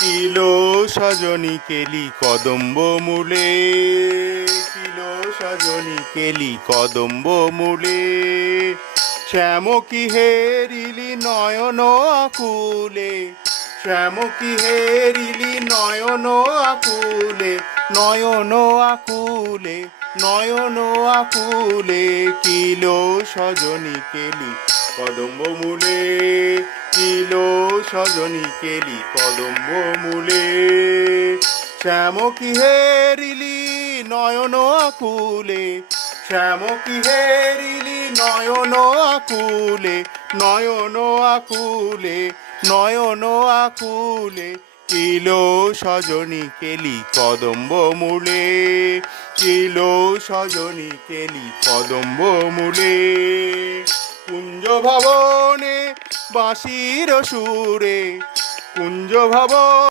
kilo Sajani কেলি কদম্ব মূলে, kilo Sajani কেলি কদম্ব মূলে, শ্যাম কি হেরিলি নয়ন আকুলে, শ্যাম কি হেরিলি নয়ন আকুলে, নয়ন আকুলে, নয়ন আকুলে, কিলো সজনী কেলি কদম্ব মূলে, কিলো সজনী কেলি কদম্ব মূলে, শ্যাম কি হেরিলি নয়ন আকুলে, শ্যাম কি হেরিলি নয়ন আকুলে, নয়ন আকুলে, নয়ন আকুলে, কিলো সজনী কেলি কদম্ব মূলে, কিলো সজনী কেলি কদম্ব মূলে, কুঞ্জ ভবনে বাঁশির সুরে, কুঞ্জ ভবন